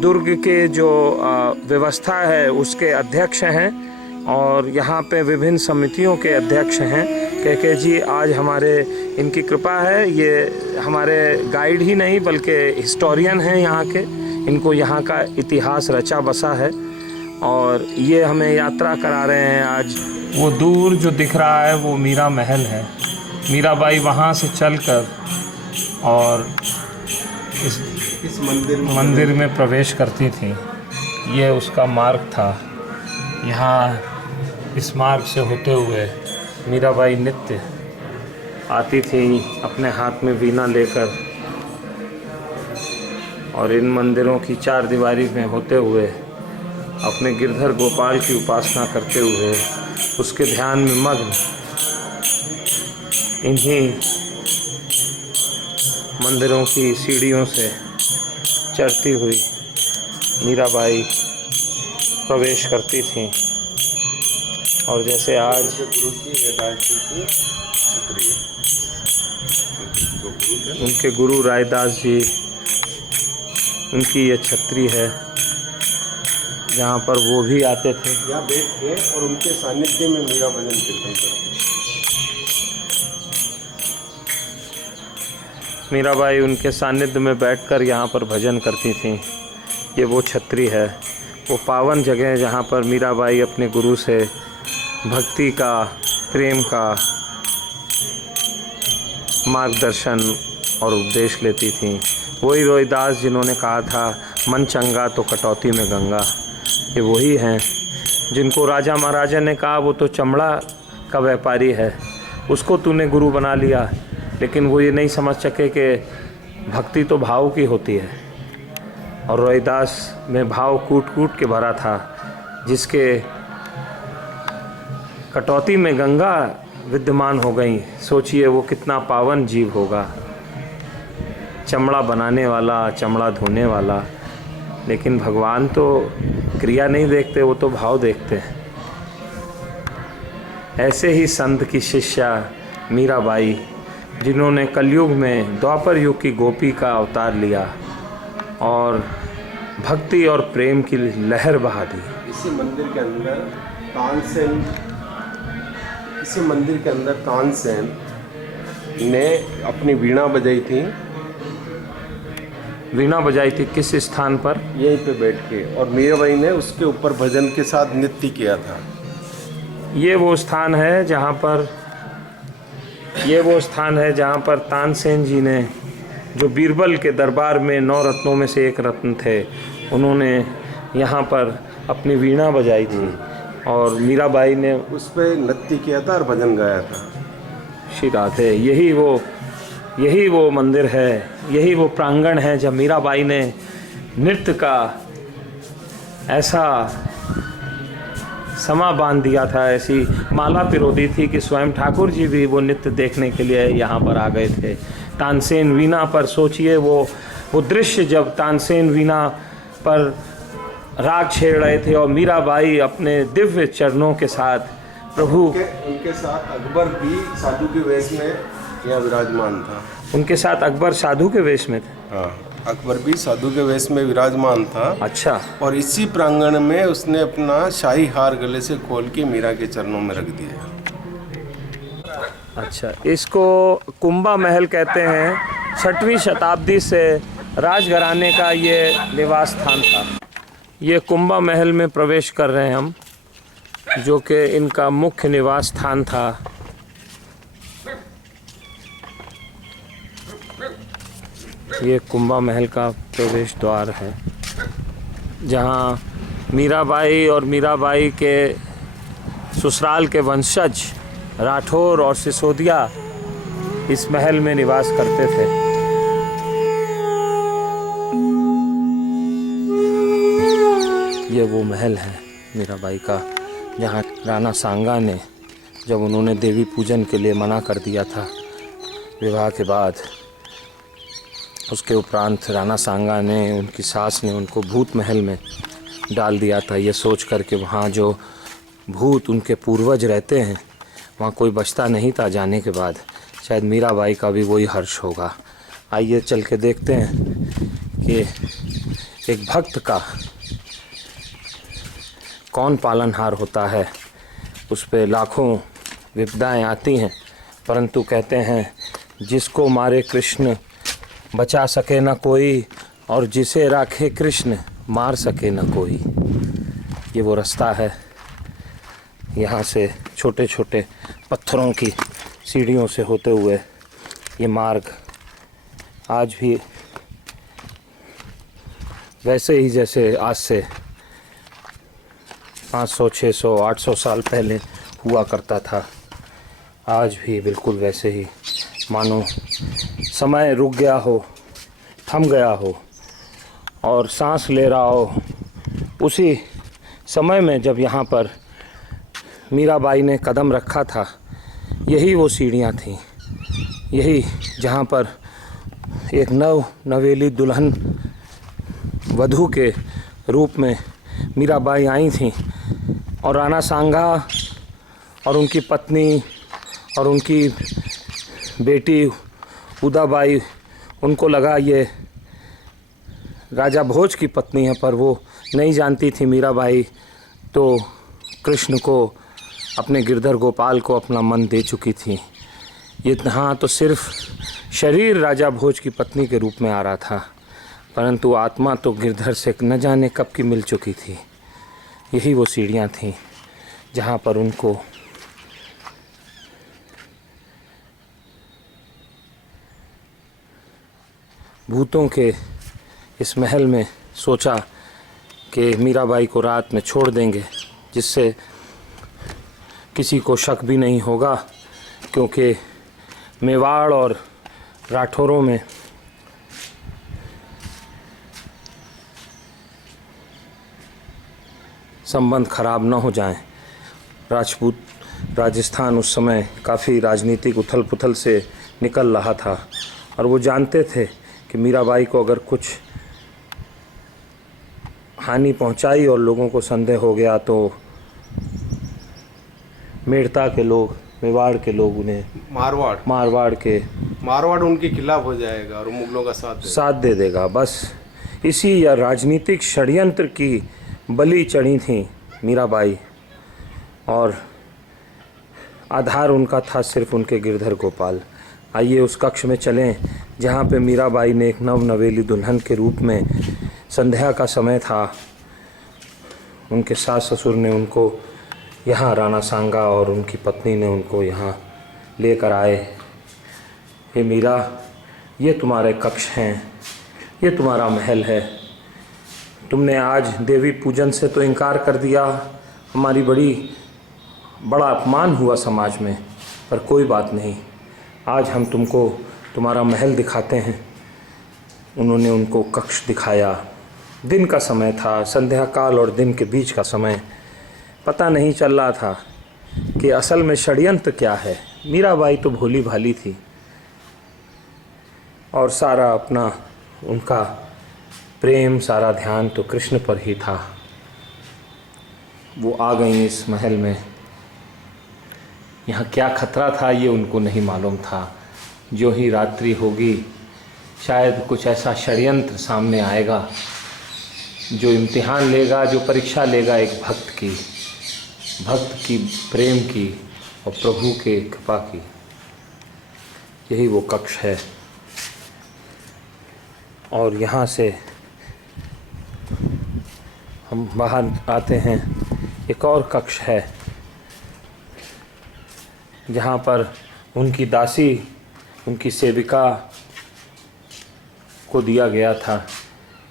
दुर्ग के जो व्यवस्था है उसके अध्यक्ष हैं और यहाँ पे विभिन्न समितियों के अध्यक्ष हैं। के जी आज हमारे इनकी कृपा है, ये हमारे गाइड ही नहीं बल्कि हिस्टोरियन हैं यहाँ के, इनको यहाँ का इतिहास रचा बसा है और ये हमें यात्रा करा रहे हैं आज। वो दूर जो दिख रहा है वो मीरा महल है। मीराबाई वहाँ से चलकर और इस मंदिर में प्रवेश करती थी। ये उसका मार्ग था। यहाँ इस मार्ग से होते हुए मीराबाई नित्य आती थी अपने हाथ में वीणा लेकर और इन मंदिरों की चार दीवारी में होते हुए अपने गिरधर गोपाल की उपासना करते हुए उसके ध्यान में मग्न इन्हीं मंदिरों की सीढ़ियों से चढ़ती हुई मीराबाई प्रवेश करती थी। और जैसे आज उनके गुरु रायदास जी, उनकी ये छत्री है जहाँ पर वो भी आते थे। यहाँ बैठ के और उनके सानिध्य में मीरा भजन कीर्तन करते। मीराबाई उनके सानिध्य में बैठकर यहाँ पर भजन करती थीं। ये वो छत्री है, वो पावन जगह है जहाँ पर मीराबाई अपने गुरु से भक्ति का, प्रेम का मार्गदर्शन और उपदेश लेती थीं। वही रोहिदास जिन्होंने कहा था मन चंगा तो कटौती में गंगा। ये वही हैं जिनको राजा महाराजा ने कहा वो तो चमड़ा का व्यापारी है, उसको तूने गुरु बना लिया, लेकिन वो ये नहीं समझ सके कि भक्ति तो भाव की होती है। और रोहिदास में भाव कूट कूट के भरा था, जिसके कटौती में गंगा विद्यमान हो गई। सोचिए वो कितना पावन जीव होगा, चमड़ा बनाने वाला, चमड़ा धोने वाला। लेकिन भगवान तो क्रिया नहीं देखते, वो तो भाव देखते हैं। ऐसे ही संत की शिष्या मीराबाई, जिन्होंने कलयुग में द्वापर युग की गोपी का अवतार लिया और भक्ति और प्रेम की लहर बहा दी। इसी मंदिर के अंदर तानसेन ने अपनी वीणा बजाई थी। वीणा बजाई थी किस स्थान पर? यहीं पे बैठ के, और मीराबाई ने उसके ऊपर भजन के साथ नृत्य किया था। ये वो स्थान है जहाँ पर तानसेन जी ने, जो बीरबल के दरबार में 9 रत्नों में से एक रत्न थे, उन्होंने यहाँ पर अपनी वीणा बजाई थी और मीराबाई ने उस पर नृत्य किया था और भजन गाया था। श्री राधे, यही वो मंदिर है, यही वो प्रांगण है जब मीराबाई ने नृत्य का ऐसा समा बांध दिया था, ऐसी माला पिरो दी थी कि स्वयं ठाकुर जी भी वो नृत्य देखने के लिए यहाँ पर आ गए थे। तानसेन वीणा पर सोचिए वो दृश्य, जब तानसेन वीणा पर राग छेड़ रहे थे और मीराबाई अपने दिव्य चरणों के साथ प्रभु उनके साथ अकबर भी साधु के वेश में यहाँ विराजमान था। उनके साथ अकबर साधु के वेश में थे? हाँ, अकबर भी साधु के वेश में विराजमान था। अच्छा। और इसी प्रांगण में उसने अपना शाही हार गले से खोल के मीरा के चरणों में रख दिया। अच्छा, इसको कुंभा महल कहते हैं। 6वीं शताब्दी से राजघराने का ये निवास स्थान था। ये कुंभा महल में प्रवेश कर रहे हैं हम, जो कि इनका मुख्य निवास स्थान था। ये कुंभा महल का प्रवेश द्वार है, जहाँ मीराबाई और मीराबाई के ससुराल के वंशज राठौर और सिसोदिया इस महल में निवास करते थे। ये वो महल है मीराबाई का, जहाँ राणा सांगा ने, जब उन्होंने देवी पूजन के लिए मना कर दिया था विवाह के बाद, उसके उपरांत राणा सांगा ने, उनकी सास ने उनको भूत महल में डाल दिया था, ये सोच कर के वहाँ जो भूत उनके पूर्वज रहते हैं वहाँ कोई बचता नहीं था जाने के बाद। शायद मीराबाई का भी वही हर्ष होगा। आइए चल के देखते हैं कि एक भक्त का कौन पालनहार होता है। उस पे लाखों विपदाएं आती हैं, परंतु कहते हैं जिसको मारे कृष्ण बचा सके न कोई, और जिसे राखे कृष्ण मार सके न कोई। ये वो रास्ता है। यहाँ से छोटे छोटे पत्थरों की सीढ़ियों से होते हुए ये मार्ग आज भी वैसे ही जैसे आज से 500, 600, 800 साल पहले हुआ करता था, आज भी बिल्कुल वैसे ही, मानो समय रुक गया हो, थम गया हो और सांस ले रहा हो। उसी समय में जब यहाँ पर मीराबाई ने कदम रखा था, यही वो सीढ़ियाँ थीं, यही जहाँ पर एक नवेली दुल्हन वधू के रूप में मीराबाई आई थीं, और राणा सांगा और उनकी पत्नी और उनकी बेटी उदाबाई, उनको लगा ये राजा भोज की पत्नी है, पर वो नहीं जानती थी मीराबाई तो कृष्ण को, अपने गिरधर गोपाल को अपना मन दे चुकी थी। ये हाँ तो सिर्फ शरीर राजा भोज की पत्नी के रूप में आ रहा था, परंतु आत्मा तो गिरधर से न जाने कब की मिल चुकी थी। यही वो सीढ़ियाँ थीं जहाँ पर उनको भूतों के इस महल में सोचा कि मीराबाई को रात में छोड़ देंगे, जिससे किसी को शक भी नहीं होगा, क्योंकि मेवाड़ और राठौरों में संबंध खराब न हो जाएं। राजपूत राजस्थान उस समय काफ़ी राजनीतिक उथल पुथल से निकल रहा था, और वो जानते थे कि मीराबाई को अगर कुछ हानि पहुंचाई और लोगों को संदेह हो गया तो मेड़ता के लोग, मेवाड़ के लोग उन्हें, मारवाड़ उनके खिलाफ हो जाएगा और मुगलों का साथ दे देगा। बस इसी या राजनीतिक षड्यंत्र की बलि चढ़ी थी मीराबाई, और आधार उनका था सिर्फ उनके गिरधर गोपाल। आइए उस कक्ष में चलें जहाँ पे मीराबाई ने एक नवेली दुल्हन के रूप में, संध्या का समय था, उनके सास ससुर ने उनको यहाँ, राणा सांगा और उनकी पत्नी ने उनको यहाँ लेकर आए। हे मीरा, ये तुम्हारे कक्ष हैं, ये तुम्हारा महल है। तुमने आज देवी पूजन से तो इनकार कर दिया, हमारी बड़ा अपमान हुआ समाज में, पर कोई बात नहीं, आज हम तुमको तुम्हारा महल दिखाते हैं। उन्होंने उनको कक्ष दिखाया। दिन का समय था, संध्या काल और दिन के बीच का समय। पता नहीं चल रहा था कि असल में षड्यंत्र क्या है। मीराबाई तो भोली भाली थी और सारा अपना उनका प्रेम, सारा ध्यान तो कृष्ण पर ही था। वो आ गई इस महल में। यहाँ क्या खतरा था ये उनको नहीं मालूम था। जो ही रात्रि होगी शायद कुछ ऐसा षड्यंत्र सामने आएगा जो इम्तिहान लेगा, जो परीक्षा लेगा एक भक्त की प्रेम की और प्रभु के कृपा की। यही वो कक्ष है। और यहाँ से हम बाहर आते हैं, एक और कक्ष है जहाँ पर उनकी दासी, उनकी सेविका को दिया गया था।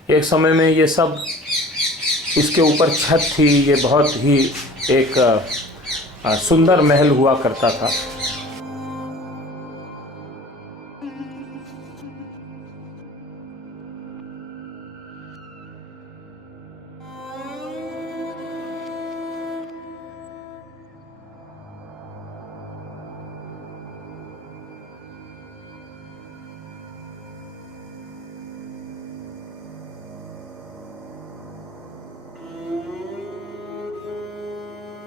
एक समय में ये सब, इसके ऊपर छत थी, ये बहुत ही एक सुंदर महल हुआ करता था।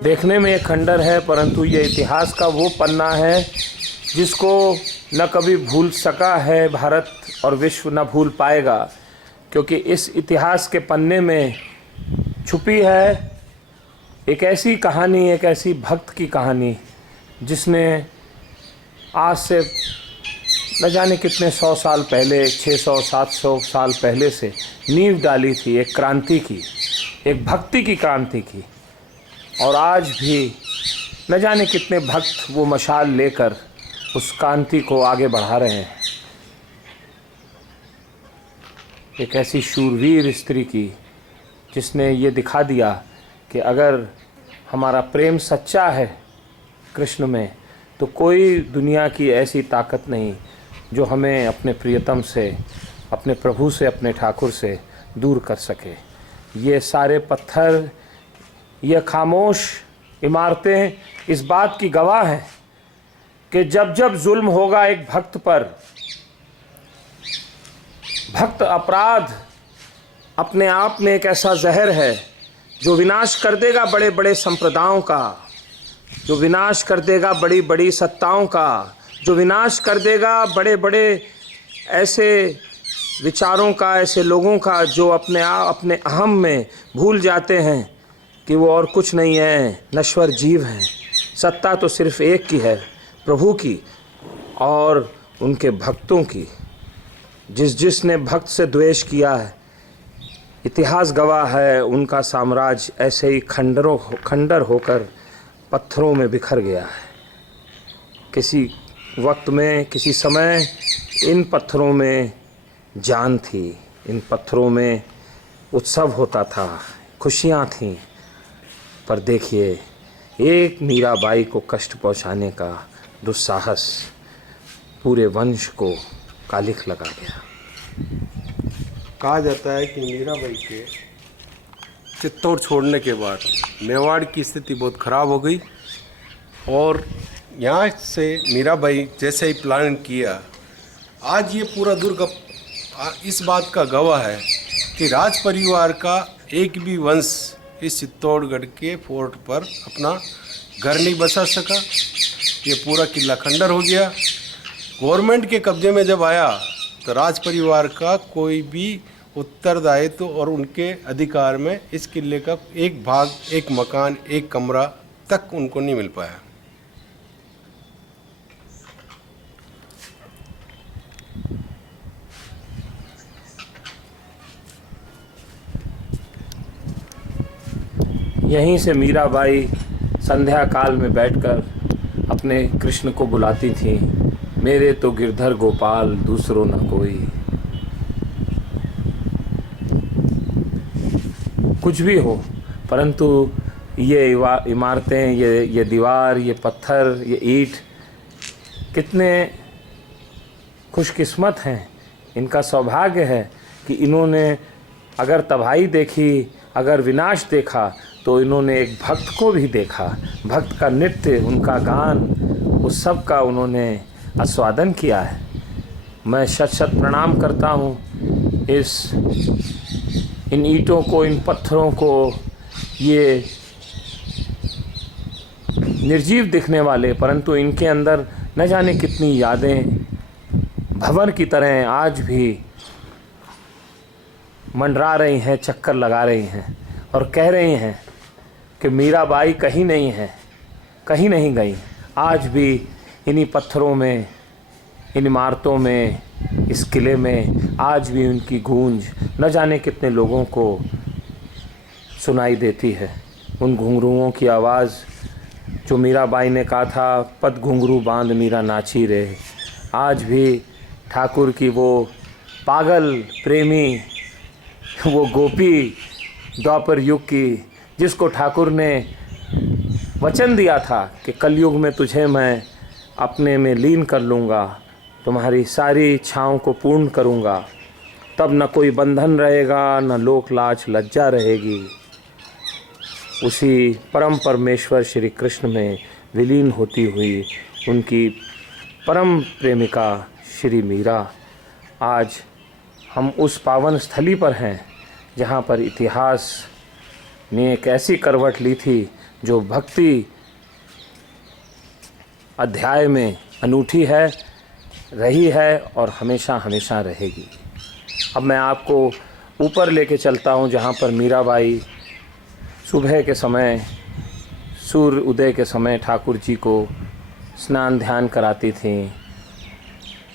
देखने में एक खंडर है, परंतु ये इतिहास का वो पन्ना है जिसको न कभी भूल सका है भारत और विश्व न भूल पाएगा, क्योंकि इस इतिहास के पन्ने में छुपी है एक ऐसी कहानी, एक ऐसी भक्त की कहानी जिसने आज से न जाने कितने 100 साल पहले, 600-700 साल पहले से नींव डाली थी एक क्रांति की, एक भक्ति की क्रांति की। और आज भी न जाने कितने भक्त वो मशाल लेकर उस क्रांति को आगे बढ़ा रहे हैं। एक ऐसी शूरवीर स्त्री की जिसने ये दिखा दिया कि अगर हमारा प्रेम सच्चा है कृष्ण में, तो कोई दुनिया की ऐसी ताकत नहीं जो हमें अपने प्रियतम से, अपने प्रभु से, अपने ठाकुर से दूर कर सके। ये सारे पत्थर, ये खामोश इमारतें इस बात की गवाह हैं कि जब जब जुल्म होगा एक भक्त पर, भक्त अपराध अपने आप में एक ऐसा जहर है जो विनाश कर देगा बड़े बड़े संप्रदायों का, जो विनाश कर देगा बड़ी बड़ी सत्ताओं का, जो विनाश कर देगा बड़े बड़े ऐसे विचारों का, ऐसे लोगों का जो अपने अपने अहम में भूल जाते हैं कि वो और कुछ नहीं है, नश्वर जीव हैं। सत्ता तो सिर्फ एक की है, प्रभु की और उनके भक्तों की। जिसने भक्त से द्वेष किया है, इतिहास गवाह है, उनका साम्राज्य ऐसे ही खंडर होकर पत्थरों में बिखर गया है। किसी वक्त में, किसी समय इन पत्थरों में जान थी, इन पत्थरों में उत्सव होता था, खुशियाँ थीं। पर देखिए, एक मीराबाई को कष्ट पहुंचाने का दुस्साहस पूरे वंश को कालिख लगा गया। कहा जाता है कि मीराबाई के चित्तौड़ छोड़ने के बाद मेवाड़ की स्थिति बहुत ख़राब हो गई और यहाँ से मीराबाई जैसे ही प्लान किया, आज ये पूरा दुर्ग इस बात का गवाह है कि राज परिवार का एक भी वंश इस चित्तौड़गढ़ के फोर्ट पर अपना घर नहीं बसा सका। ये पूरा किला खंडर हो गया। गवर्नमेंट के कब्जे में जब आया तो राज परिवार का कोई भी उत्तरदायित्व और उनके अधिकार में इस किले का एक भाग, एक मकान, एक कमरा तक उनको नहीं मिल पाया। यहीं से मीराबाई संध्या काल में बैठकर अपने कृष्ण को बुलाती थी, मेरे तो गिरधर गोपाल दूसरो न कोई। कुछ भी हो, परंतु ये इमारतें, ये दीवार, ये पत्थर, ये ईंट कितने खुशकिस्मत हैं। इनका सौभाग्य है कि इन्होंने अगर तबाही देखी, अगर विनाश देखा, तो इन्होंने एक भक्त को भी देखा। भक्त का नृत्य, उनका गान, उस सब का उन्होंने आस्वादन किया है। मैं शत शत प्रणाम करता हूँ इन ईंटों को, इन पत्थरों को, ये निर्जीव दिखने वाले, परंतु इनके अंदर न जाने कितनी यादें भंवर की तरह आज भी मंडरा रही हैं, चक्कर लगा रही हैं और कह रही हैं कि मीराबाई कहीं नहीं है, कहीं नहीं गई। आज भी इन्हीं पत्थरों में, इन इमारतों में, इस किले में आज भी उनकी गूंज न जाने कितने लोगों को सुनाई देती है। उन घुंघरुओं की आवाज़ जो मीराबाई ने कहा था, पद घुंघरू बांध मीरा नाची रे। आज भी ठाकुर की वो पागल प्रेमी, वो गोपी द्वापर युग की, जिसको ठाकुर ने वचन दिया था कि कलयुग में तुझे मैं अपने में लीन कर लूँगा, तुम्हारी सारी इच्छाओं को पूर्ण करूँगा, तब न कोई बंधन रहेगा, न लोक लाज लज्जा रहेगी। उसी परम परमेश्वर श्री कृष्ण में विलीन होती हुई उनकी परम प्रेमिका श्री मीरा, आज हम उस पावन स्थली पर हैं जहाँ पर इतिहास ने एक ऐसी करवट ली थी जो भक्ति अध्याय में अनूठी है, रही है और हमेशा हमेशा रहेगी। अब मैं आपको ऊपर लेके चलता हूँ, जहाँ पर मीराबाई सुबह के समय, सूर्य उदय के समय ठाकुर जी को स्नान ध्यान कराती थीं।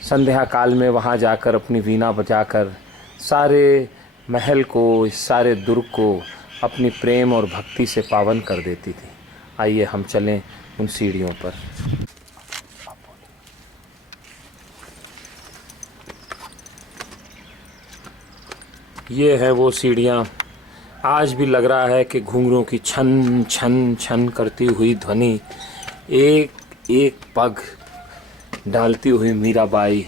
संध्या काल में वहाँ जाकर अपनी वीणा बजाकर सारे महल को, इस सारे दुर्ग को अपनी प्रेम और भक्ति से पावन कर देती थी। आइए हम चलें उन सीढ़ियों पर। ये है वो सीढ़ियाँ। आज भी लग रहा है कि घुंघरों की छन छन छन करती हुई ध्वनि, एक एक पग डालती हुई मीराबाई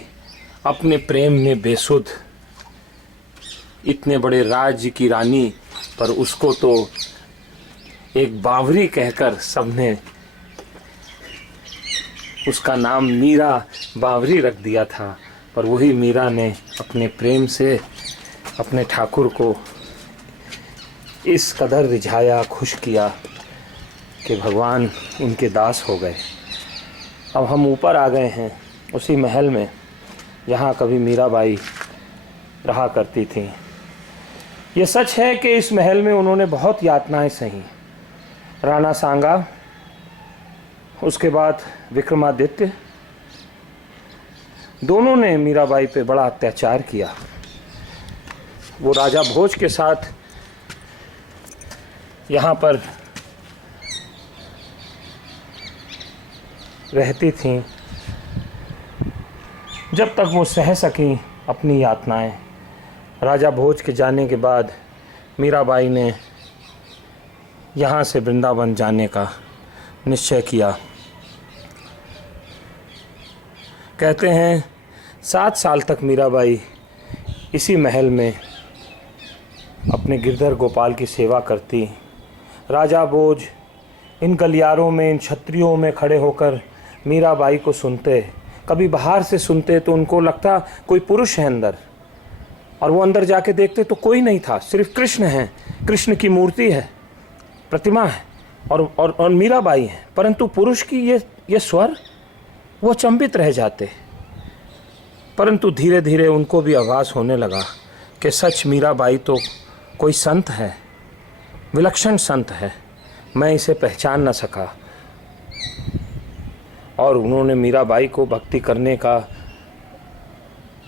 अपने प्रेम में बेसुध, इतने बड़े राज्य की रानी, पर उसको तो एक बावरी कहकर सबने उसका नाम मीरा बावरी रख दिया था। पर वही मीरा ने अपने प्रेम से अपने ठाकुर को इस कदर रिझाया, खुश किया कि भगवान उनके दास हो गए। अब हम ऊपर आ गए हैं उसी महल में जहाँ कभी मीराबाई रहा करती थी। ये सच है कि इस महल में उन्होंने बहुत यातनाएं सही। राणा सांगा, उसके बाद विक्रमादित्य, दोनों ने मीराबाई पे बड़ा अत्याचार किया। वो राजा भोज के साथ यहाँ पर रहती थीं जब तक वो सह सकीं अपनी यातनाएं। राजा भोज के जाने के बाद मीराबाई ने यहाँ से वृंदावन जाने का निश्चय किया। कहते हैं 7 साल तक मीराबाई इसी महल में अपने गिरधर गोपाल की सेवा करती। राजा भोज इन गलियारों में, इन छत्रियों में खड़े होकर मीराबाई को सुनते। कभी बाहर से सुनते तो उनको लगता कोई पुरुष है अंदर, और वो अंदर जाके देखते तो कोई नहीं था, सिर्फ कृष्ण है, कृष्ण की मूर्ति है, प्रतिमा है, और मीराबाई है। परंतु पुरुष की ये स्वर, वो अचंभित रह जाते। परंतु धीरे धीरे उनको भी आभास होने लगा कि सच मीराबाई तो कोई संत है, विलक्षण संत है, मैं इसे पहचान न सका। और उन्होंने मीराबाई को भक्ति करने का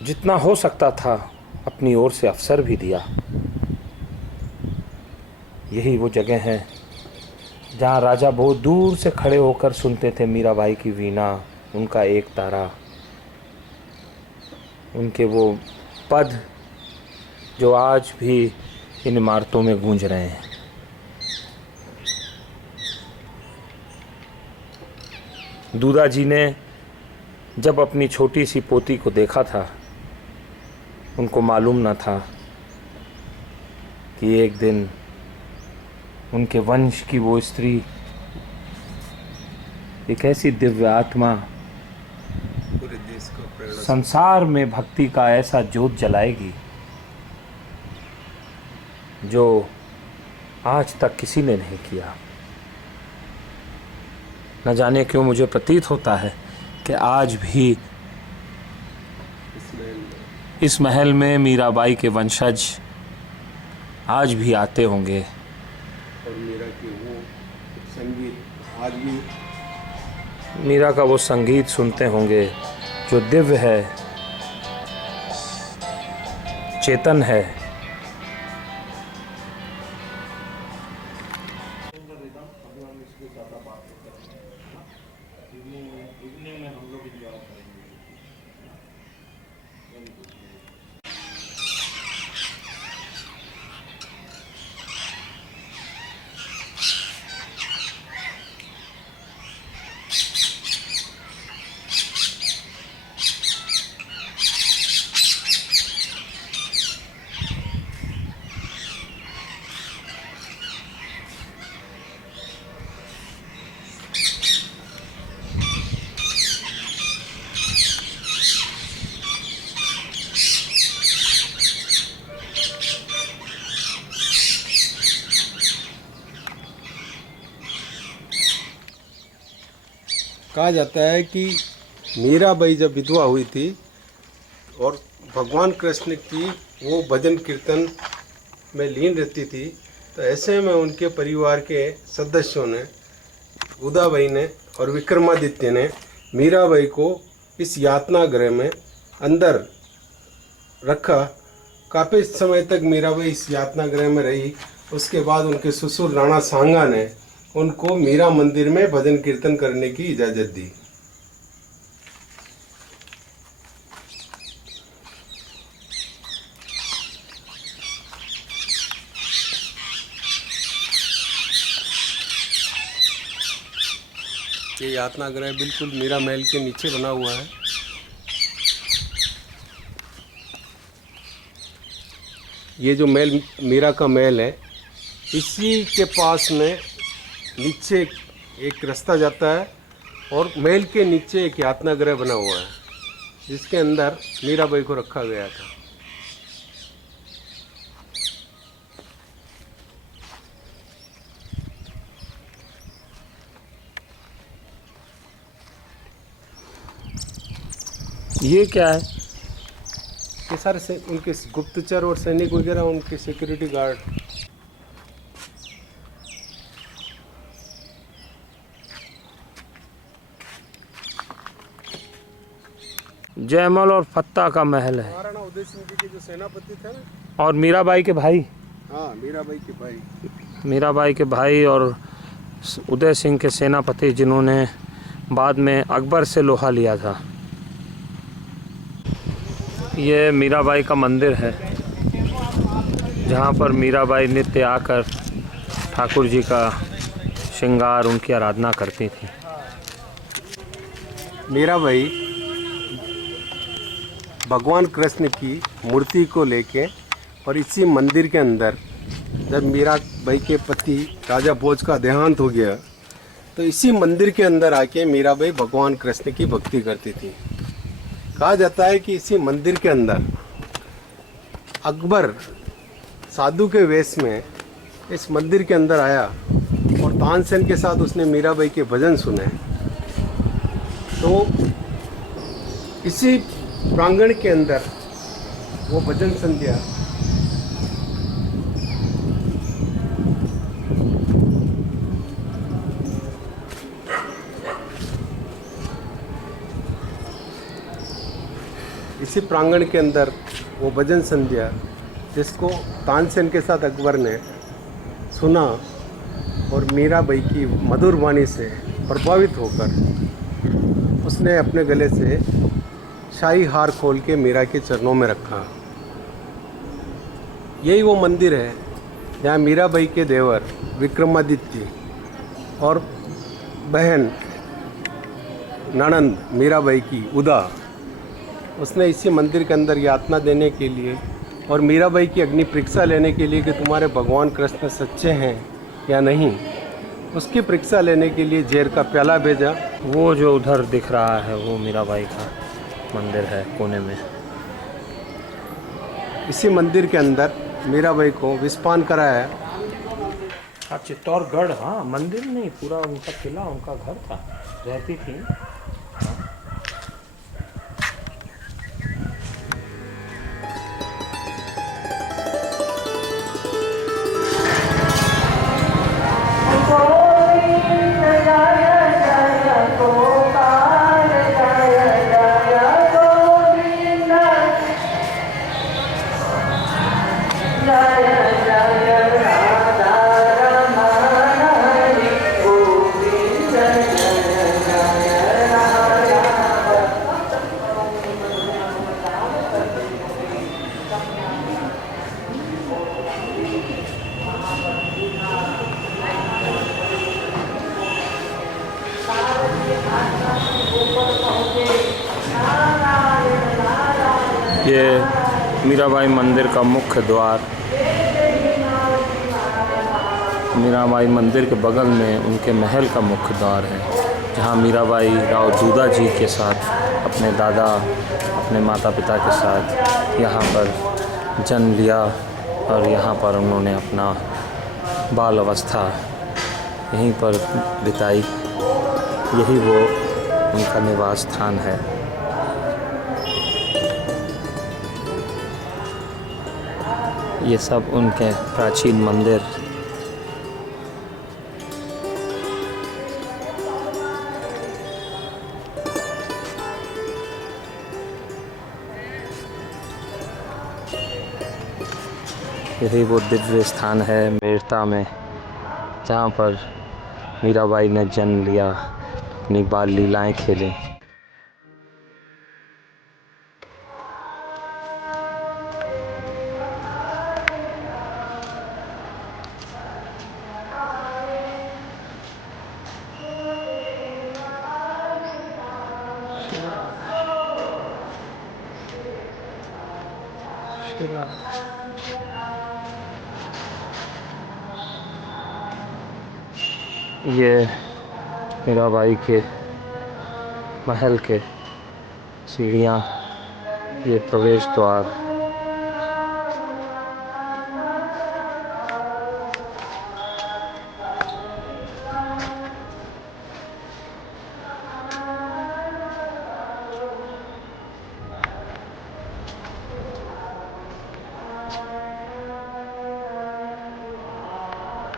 जितना हो सकता था अपनी ओर से अवसर भी दिया। यही वो जगह है जहाँ राजा बहुत दूर से खड़े होकर सुनते थे मीराबाई की वीणा, उनका एक तारा, उनके वो पद जो आज भी इन इमारतों में गूंज रहे हैं। दूधा जी ने जब अपनी छोटी सी पोती को देखा था, उनको मालूम न था कि एक दिन उनके वंश की वो स्त्री, एक ऐसी दिव्य आत्मा, पूरे देश को प्रेरणा, संसार में भक्ति का ऐसा जोत जलाएगी जो आज तक किसी ने नहीं किया। न जाने क्यों मुझे प्रतीत होता है कि आज भी इस महल में मीराबाई के वंशज आज भी आते होंगे। और मीरा की वो संगीत आज भी, मीरा का वो संगीत सुनते होंगे जो दिव्य है, चेतन है। कहा जाता है कि मीराबाई जब विधवा हुई थी और भगवान कृष्ण की वो भजन कीर्तन में लीन रहती थी। तो ऐसे में उनके परिवार के सदस्यों ने, उदाबाई ने और विक्रमादित्य ने मीराबाई को इस यातना गृह में अंदर रखा। काफ़ी समय तक मीराबाई इस यातना गृह में रही। उसके बाद उनके ससुर राणा सांगा ने उनको मीरा मंदिर में भजन कीर्तन करने की इजाज़त दी। ये यातना गृह बिल्कुल मीरा महल के नीचे बना हुआ है। ये जो महल मीरा का महल है, इसी के पास में नीचे एक रास्ता जाता है और महल के नीचे एक यातना गृह बना हुआ है, जिसके अंदर मीराबाई को रखा गया था। ये क्या है? ये सारे से उनके गुप्तचर और सैनिक वगैरह, उनके सिक्योरिटी गार्ड। जयमल और फत्ता का महल है। महाराणा उदय सिंह जी के जो सेनापति थे ना, और मीराबाई के भाई, हाँ मीराबाई के भाई, मीराबाई के भाई और उदय सिंह के सेनापति, जिन्होंने बाद में अकबर से लोहा लिया था। ये मीराबाई का मंदिर है, जहाँ पर मीराबाई नित्य आकर ठाकुर जी का श्रृंगार, उनकी आराधना करती थी। मीराबाई भगवान कृष्ण की मूर्ति को लेके और इसी मंदिर के अंदर, जब मीराबाई के पति राजा भोज का देहांत हो गया, तो इसी मंदिर के अंदर आके मीराबाई भगवान कृष्ण की भक्ति करती थी। कहा जाता है कि इसी मंदिर के अंदर अकबर साधु के वेश में इस मंदिर के अंदर आया और तानसेन के साथ उसने मीराबाई के भजन सुने। तो इसी प्रांगण के अंदर वो भजन संध्या इसी प्रांगण के अंदर वो भजन संध्या, जिसको तानसेन के साथ अकबर ने सुना और मीराबाई की मधुर वाणी से प्रभावित होकर उसने अपने गले से शाही हार खोल के मीरा के चरणों में रखा। यही वो मंदिर है जहाँ मीराबाई के देवर विक्रमादित्य और बहन ननंद मीराबाई की उदा, उसने इसी मंदिर के अंदर यातना देने के लिए और मीराबाई की अग्नि परीक्षा लेने के लिए कि तुम्हारे भगवान कृष्ण सच्चे हैं या नहीं, उसकी परीक्षा लेने के लिए जहर का प्याला भेजा। वो जो उधर दिख रहा है वो मीराबाई का मंदिर है कोने में। इसी मंदिर के अंदर मीराबाई को विस्पान कराया। हाँ, चित्तौड़गढ़, हाँ मंदिर नहीं, पूरा उनका किला, उनका घर था, रहती थी। ये मीराबाई मंदिर का मुख्य द्वार। मीराबाई मंदिर के बगल में उनके महल का मुख्य द्वार है, जहाँ मीराबाई राव दूधा जी के साथ, अपने दादा, अपने माता पिता के साथ यहाँ पर जन्म लिया और यहाँ पर उन्होंने अपना बाल अवस्था यहीं पर बिताई। यही वो उनका निवास स्थान है। ये सब उनके प्राचीन मंदिर। यही वो दिव्य स्थान है मेड़ता में जहाँ पर मीराबाई ने जन्म लिया, अपनी बाल लीलाएं खेलें। ये मीराबाई के महल के सीढ़ियाँ, ये प्रवेश द्वार।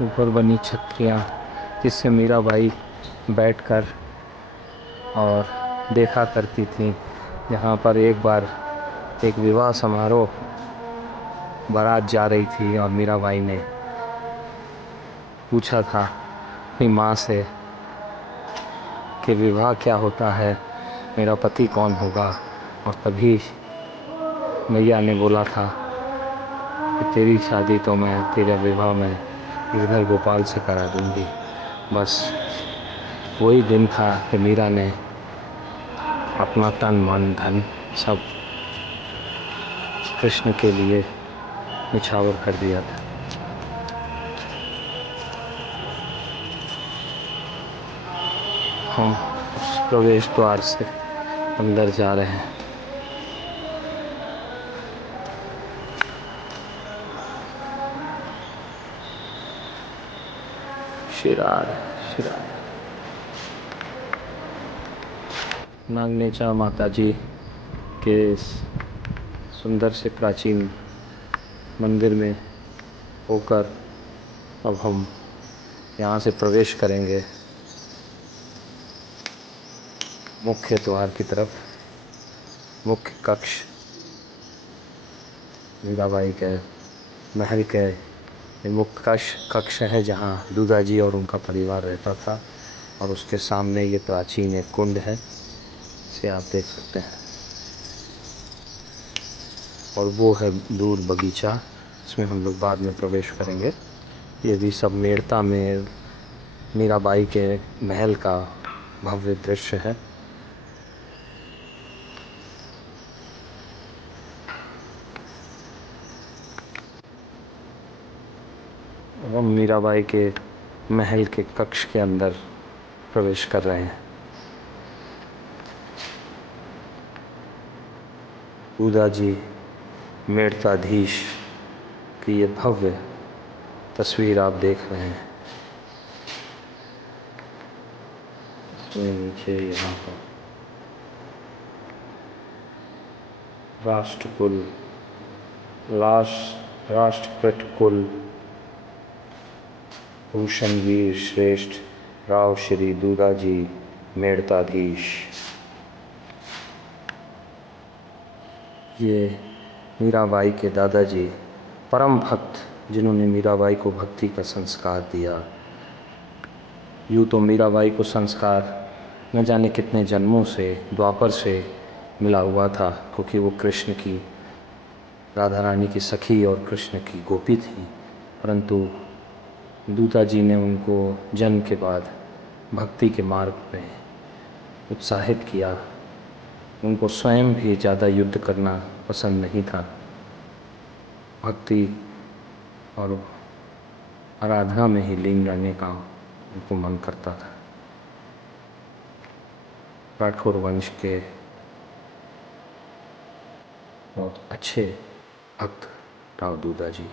ऊपर बनी छतरियाँ जिससे मीराबाई बैठकर और देखा करती थी। यहाँ पर एक बार एक विवाह समारोह, बारात जा रही थी और मीराबाई ने पूछा था अपनी माँ से कि विवाह क्या होता है, मेरा पति कौन होगा। और तभी मैया ने बोला था कि तेरी शादी तो मैं, तेरा विवाह मैं गिरधर गोपाल से करा दूंगी। बस वही दिन था कि मीरा ने अपना तन मन धन सब कृष्ण के लिए निछावर कर दिया था। हम उस प्रवेश द्वार से अंदर जा रहे हैं। शिरार नागनेचा माता जी के इस सुंदर से प्राचीन मंदिर में होकर अब हम यहाँ से प्रवेश करेंगे मुख्य द्वार की तरफ। मुख्य कक्ष मीराबाई के महल के मुख्य कक्ष है जहाँ दूधा जी और उनका परिवार रहता था। और उसके सामने ये प्राचीन एक कुंड है, इसे आप देख सकते हैं। और वो है दूर बगीचा, इसमें हम लोग बाद में प्रवेश करेंगे। ये भी सब मेड़ता में मीराबाई के महल का भव्य दृश्य है। हम मीराबाई के महल के कक्ष के अंदर प्रवेश कर रहे हैं। दूधा जी मेड़ताधीश की ये भव्य तस्वीर आप देख रहे हैं। इसमें नीचे यहाँ पर राष्ट्रकृत कुल भूषण वीर श्रेष्ठ राव श्री दूधा जी मेड़ताधीश। ये मीराबाई के दादाजी परम भक्त, जिन्होंने मीराबाई को भक्ति का संस्कार दिया। यूँ तो मीराबाई को संस्कार न जाने कितने जन्मों से, द्वापर से मिला हुआ था, क्योंकि वो कृष्ण की, राधा रानी की सखी और कृष्ण की गोपी थी। परंतु दूधा जी ने उनको जन्म के बाद भक्ति के मार्ग में उत्साहित किया। उनको स्वयं भी ज़्यादा युद्ध करना पसंद नहीं था। भक्ति और आराधना में ही लीन रहने का उनको मन करता था। राठौर वंश के बहुत अच्छे भक्त राव दूधा जी।